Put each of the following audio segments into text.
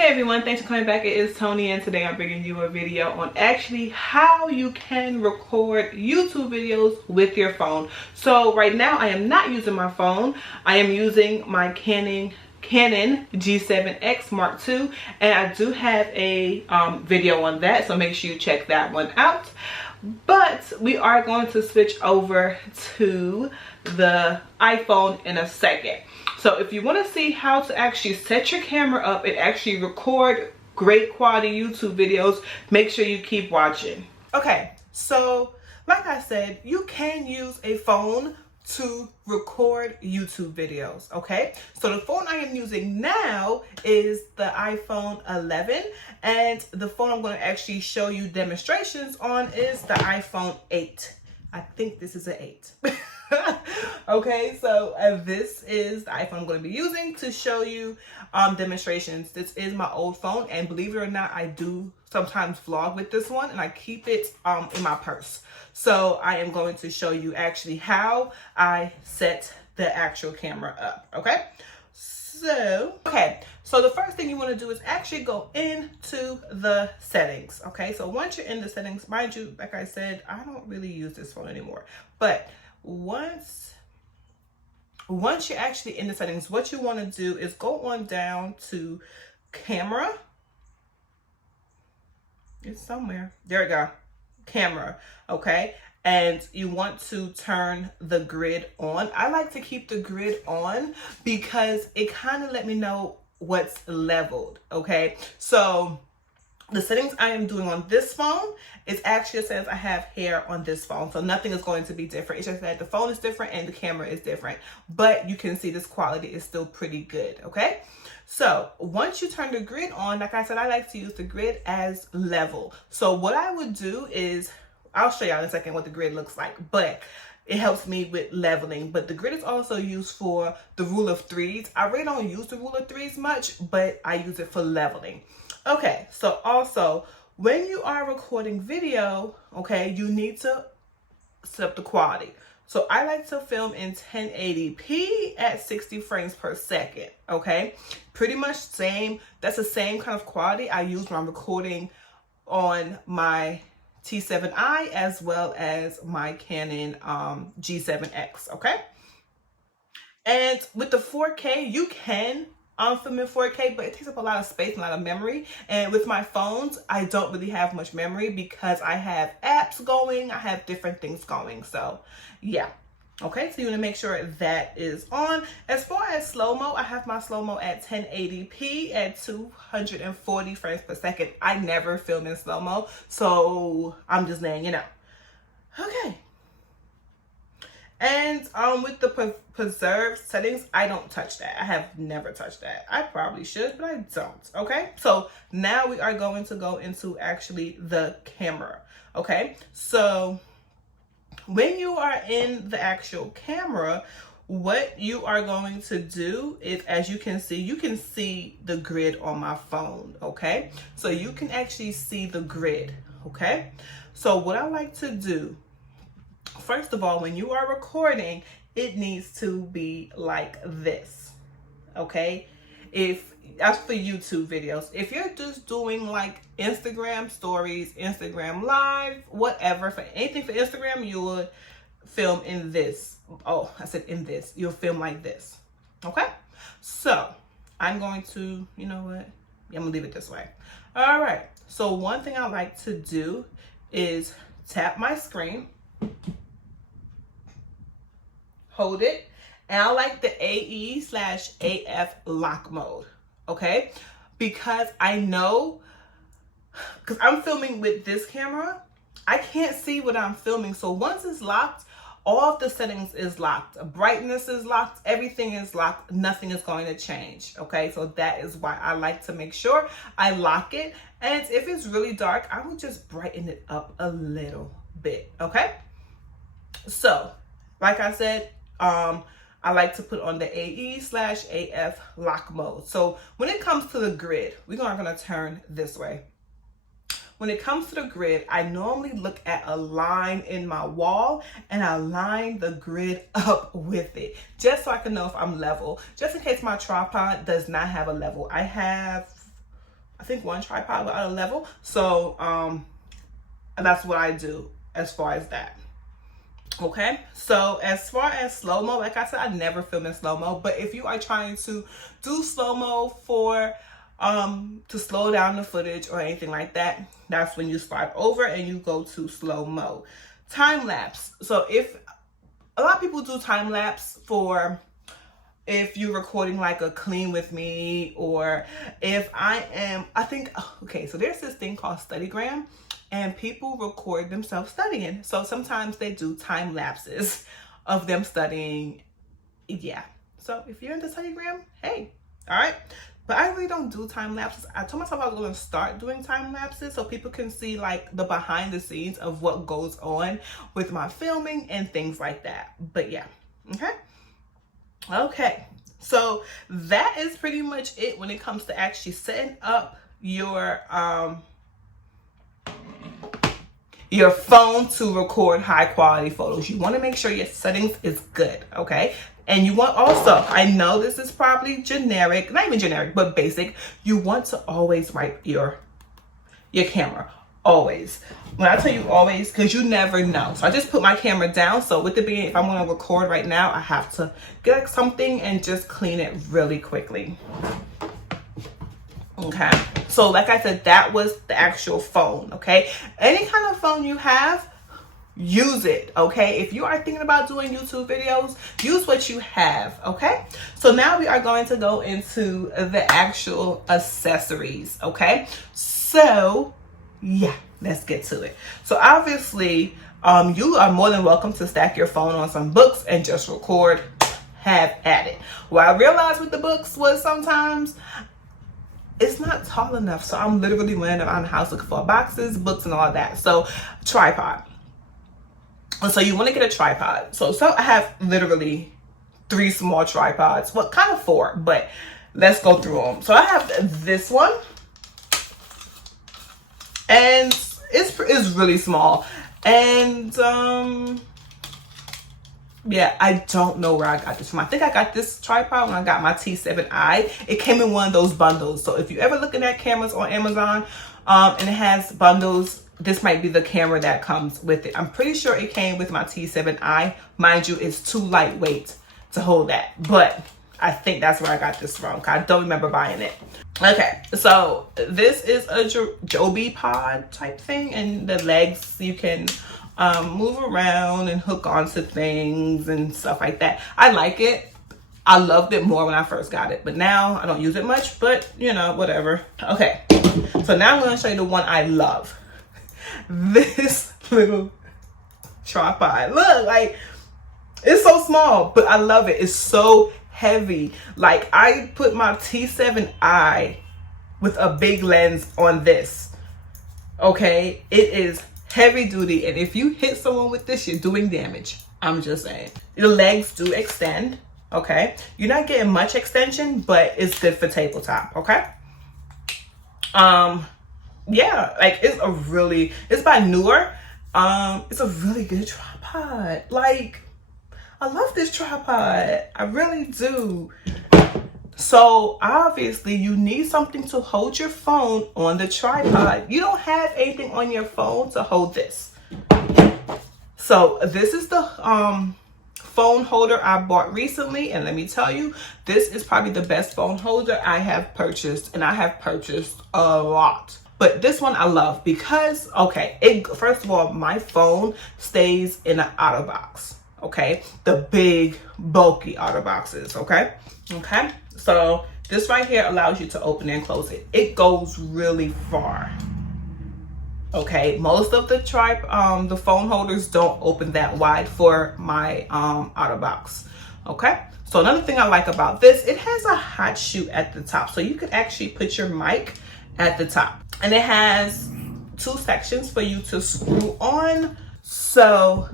Hey everyone, thanks for coming back. It is Tony, and today I'm bringing you a video on actually how you can record YouTube videos with your phone. So right now I am not using my phone. I am using my Canon G7X Mark II, and I do have a video on that, so make sure you check that one out. But we are going to switch over to the iPhone in a second. So if you want to see how to actually set your camera up and actually record great quality YouTube videos, make sure you keep watching. Okay, so like I said, you can use a phone to record YouTube videos, okay? So the phone I am using now is the iPhone 11, and the phone I'm going to actually show you demonstrations on is the iPhone 8. I think this is an 8. Okay, so this is the iPhone I'm going to be using to show you demonstrations. This is my old phone, and believe it or not, I do sometimes vlog with this one, and I keep it in my purse. So I am going to show you actually how I set the actual camera up, okay? So the first thing you want to do is actually go into the settings, okay? So once you're in the settings, mind you, like I said, I don't really use this phone anymore, but once you're actually in the settings, what you want to do is go on down to camera. It's somewhere. There we go. Camera. Okay. And you want to turn the grid on. I like to keep the grid on because it kind of let me know what's leveled. Okay. So the settings I am doing on this phone is actually says I have hair on this phone. So nothing is going to be different. It's just that the phone is different and the camera is different. But you can see this quality is still pretty good. Okay. So once you turn the grid on, like I said, I like to use the grid as level. So what I would do is, I'll show you in a second what the grid looks like, but it helps me with leveling. But the grid is also used for the rule of threes. I really don't use the rule of threes much, but I use it for leveling. Okay, so also when you are recording video, okay, you need to set up the quality. So I like to film in 1080p at 60 frames per second, okay? Pretty much same, that's the same kind of quality I use when I'm recording on my T7i as well as my Canon G7X, okay? And with the 4K, you can film in 4K, but it takes up a lot of space and a lot of memory. And with my phones, I don't really have much memory because I have apps going, I have different things going. So yeah. Okay, so you want to make sure that is on. As far as SloMo, I have my SloMo at 1080p at 240 frames per second. I never film in SloMo, so I'm just letting you know. Okay. And with the preserved settings, I don't touch that. I have never touched that. I probably should, but I don't. Okay, so now we are going to go into actually the camera. Okay, so when you are in the actual camera, what you are going to do is, as you can see the grid on my phone. Okay, so you can actually see the grid. Okay, so what I like to do, first of all, when you are recording, it needs to be like this, okay? If that's for YouTube videos. If you're just doing like Instagram stories, Instagram live, whatever, for anything for Instagram, you would film in this. Oh, I said in this. You'll film like this, okay? So I'm going to, you know what? I'm gonna leave it this way. All right. So one thing I like to do is tap my screen, hold it, and I like the AE/AF lock mode, okay? Because I know, because I'm filming with this camera, I can't see what I'm filming. So once it's locked, all of the settings is locked. Brightness is locked, everything is locked, nothing is going to change, okay? So that is why I like to make sure I lock it. And if it's really dark, I will just brighten it up a little bit, okay? So, like I said, I like to put on the AE/AF lock mode. So when it comes to the grid, we're going to turn this way. When it comes to the grid, I normally look at a line in my wall and I line the grid up with it, just so I can know if I'm level. Just in case my tripod does not have a level. I have I think one tripod out of level. So and that's what I do as far as that. Okay, so as far as slow-mo, like I said, I never film in slow-mo, but if you are trying to do slow-mo for to slow down the footage or anything like that, that's when you slide over and you go to slow-mo. Time lapse. So if a lot of people do time lapse for if you're recording like a clean with me, or if I think, okay, so there's this thing called Studygram, and people record themselves studying. So sometimes they do time lapses of them studying. Yeah. So if you're into Studygram, hey, all right. But I really don't do time lapses. I told myself I was going to start doing time lapses so people can see like the behind the scenes of what goes on with my filming and things like that. But yeah. Okay. Okay. So that is pretty much it when it comes to actually setting up your phone to record high quality photos. You want to make sure your settings is good, okay? And you want also, I know this is probably generic, not even generic, but basic. You want to always wipe your camera, always. When I tell you always, because you never know. So I just put my camera down. So with it being, if I'm going to record right now, I have to get something and just clean it really quickly. Okay, so like I said, that was the actual phone. Okay, any kind of phone you have, use it. Okay, if you are thinking about doing YouTube videos, use what you have. Okay, so now we are going to go into the actual accessories. Okay, so yeah, let's get to it. So obviously you are more than welcome to stack your phone on some books and just record, have at it. What I realized with the books was sometimes it's not tall enough. So I'm literally running around the house looking for boxes, books, and all that. So tripod. So you want to get a tripod. So I have literally 3 small tripods. Well, kind of 4, but let's go through them. So I have this one. And it's really small. And yeah, I don't know where I got this from. I think I got this tripod when I got my T7i. It came in one of those bundles. So if you ever looking at cameras on Amazon and it has bundles, this might be the camera that comes with it. I'm pretty sure it came with my T7i. Mind you, it's too lightweight to hold that. But I think that's where I got this from. I don't remember buying it. Okay, so this is a Joby pod type thing. And the legs you can move around and hook onto things and stuff like that. I like it. I loved it more when I first got it, but now I don't use it much, but you know, whatever. Okay, so now I'm going to show you the one I love. This little tripod. Look, like, it's so small, but I love it. It's so heavy. Like, I put my T7i with a big lens on this. Okay, it is heavy duty, and if you hit someone with this, you're doing damage. I'm just saying. Your legs do extend. Okay, you're not getting much extension, but it's good for tabletop. Okay. Yeah, like it's by Newer. It's a really good tripod. Like, I love this tripod. I really do. So obviously you need something to hold your phone on the tripod. You don't have anything on your phone to hold this. So this is the phone holder I bought recently, and let me tell you, this is probably the best phone holder I have purchased, and I have purchased a lot. But this one I love because, okay, first of all, my phone stays in an OtterBox. Okay, the big bulky OtterBoxes. Okay, so this right here allows you to open and close it. It goes really far. Okay, most of the phone holders don't open that wide for my OtterBox. Okay, so another thing I like about this, it has a hot shoe at the top, so you can actually put your mic at the top, and it has 2 sections for you to screw on. So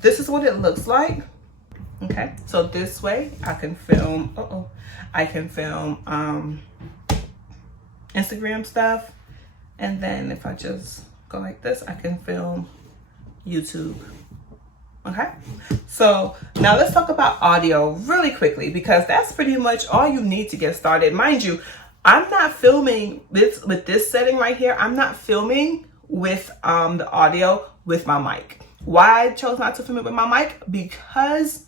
this is what it looks like. Okay, so this way I can film, Instagram stuff. And then if I just go like this, I can film YouTube. Okay, so now let's talk about audio really quickly, because that's pretty much all you need to get started. Mind you, I'm not filming this with this setting right here. I'm not filming with the audio with my mic. Why I chose not to film it with my mic? Because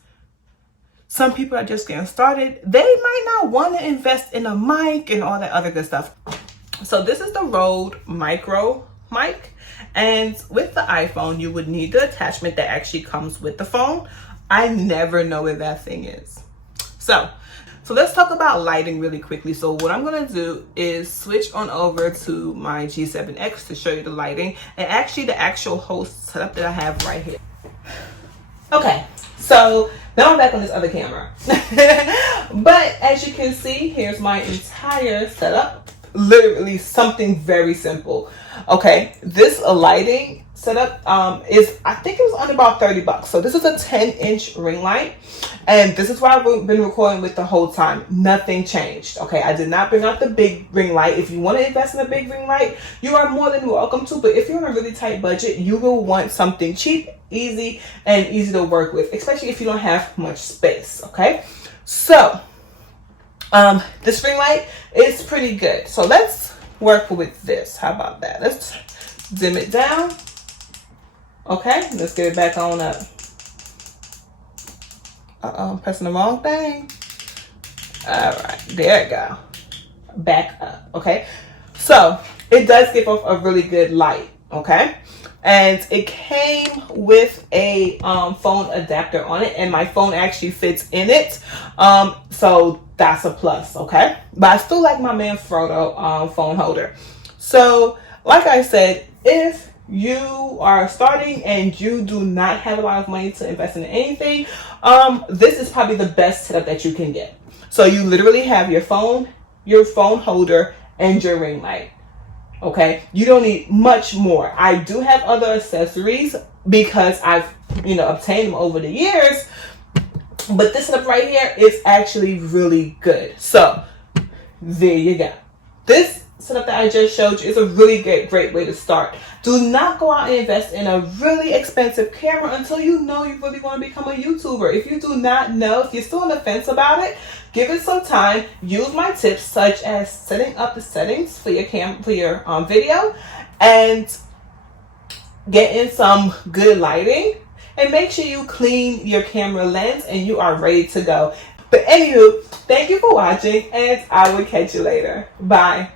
some people are just getting started. They might not want to invest in a mic and all that other good stuff. So this is the Rode Micro mic. And with the iPhone, you would need the attachment that actually comes with the phone. I never know where that thing is. So let's talk about lighting really quickly. So what I'm gonna do is switch on over to my G7X to show you the lighting and actually the actual host setup that I have right here. Okay, so now I'm back on this other camera. But as you can see, here's my entire setup. Literally something very simple. Okay, this lighting setup is, I think it was under about $30. So this is a 10-inch ring light, and this is what I've been recording with the whole time. Nothing changed. Okay, I did not bring out the big ring light. If you want to invest in a big ring light, you are more than welcome to, but if you're on a really tight budget, you will want something cheap, easy, and easy to work with, especially if you don't have much space. Okay, so this ring light is pretty good. So let's work with this. How about that? Let's dim it down. Okay, let's get it back on up. I'm pressing the wrong thing. All right, there it go. Back up. Okay, so it does give off a really good light. Okay, and it came with a phone adapter on it, and my phone actually fits in it. So that's a plus. Okay, but I still like my Manfrotto phone holder. So like I said, if you are starting and you do not have a lot of money to invest in anything, this is probably the best setup that you can get. So you literally have your phone holder, and your ring light. Okay, you don't need much more. I do have other accessories because I've obtained them over the years, but this setup right here is actually really good. So there you go. This setup that I just showed you is a really great way to start. Do not go out and invest in a really expensive camera until you know you really want to become a YouTuber. If you do not know, if you're still on the fence about it, give it some time. Use my tips such as setting up the settings for your video, and getting some good lighting, and make sure you clean your camera lens and you are ready to go. But anywho, thank you for watching, and I will catch you later. Bye.